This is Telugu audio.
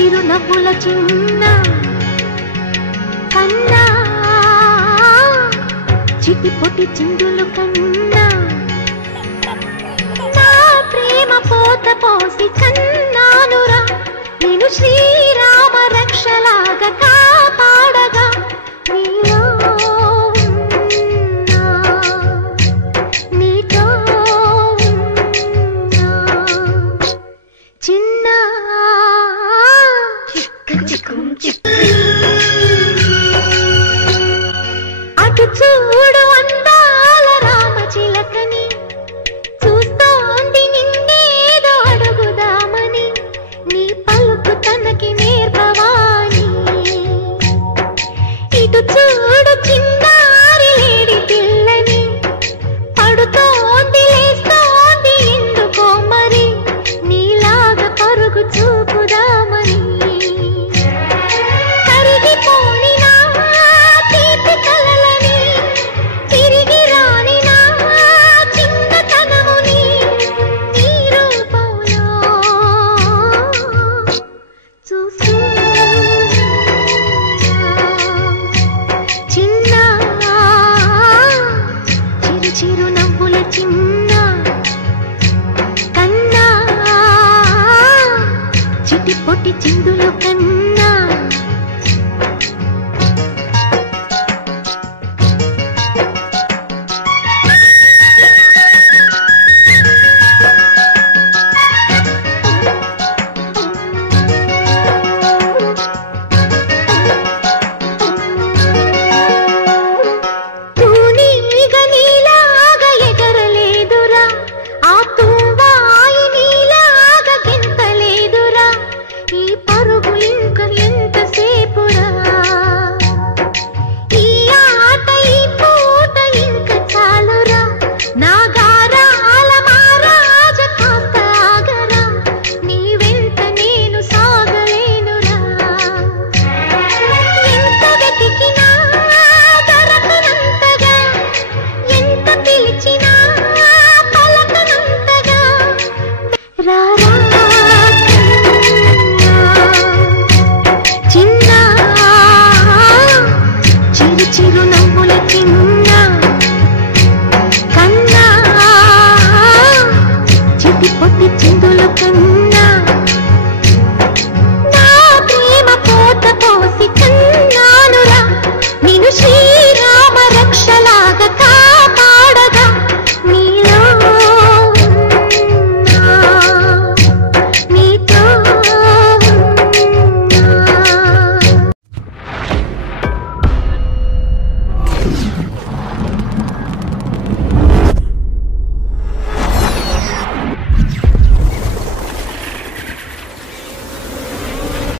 చిరు నవ్వుల చిన్న కన్నా చిటి పొటి చిందులు కన్నా నా ప్రేమ పోత పోసి కన్నానురా నేను శ్రీరామ రక్షలాగా కాపాడగా నీలో నీతో చిన్న అటు చూడు అందాల రామచిలకని చూస్తోంది నిన్నేదో అడుగుదామని నీ పలుకు తనకి నేర్పవాని ఇటు చూడు చిన్నారి లేడి పిల్లని పడుతోంది లేస్తోంది ఎందుకో మరి నీలాగా పరుగు చూపుదామని కరిగిపోని నా తీపి కలలని తిరిగి రాని నా చిన్నతనముని నీ రూపంలో చూస్తూ చిన్న చిరు చిరు నవ్వుల చిన్న కన్నా చిటి పొటి చిందులు కన్నా తూనీగా నీలాగా ఎగరలేదురా ఆ తువ్వాయి నీలాగా గింతలేదురా ఈ పరుగు ఇంక ఎంతసేపురా ఈ ఆట ఈ పూట ఇంక చాలురా నా గారాల మారాజ కాస్త ఆగరా నీ వెంట నేను సాగలేనురా ఎంత వెతికినా దొరకనంతగా ఎంత పిలిచినా పలకనంతగా రారా చిన్న చిరు చిరు నవ్వుల చిన్న కన్నా చిటి పొట్టి చిందులు కన్నా నా ప్రేమ పోత పోసి కన్నానురా నేను శ్రీ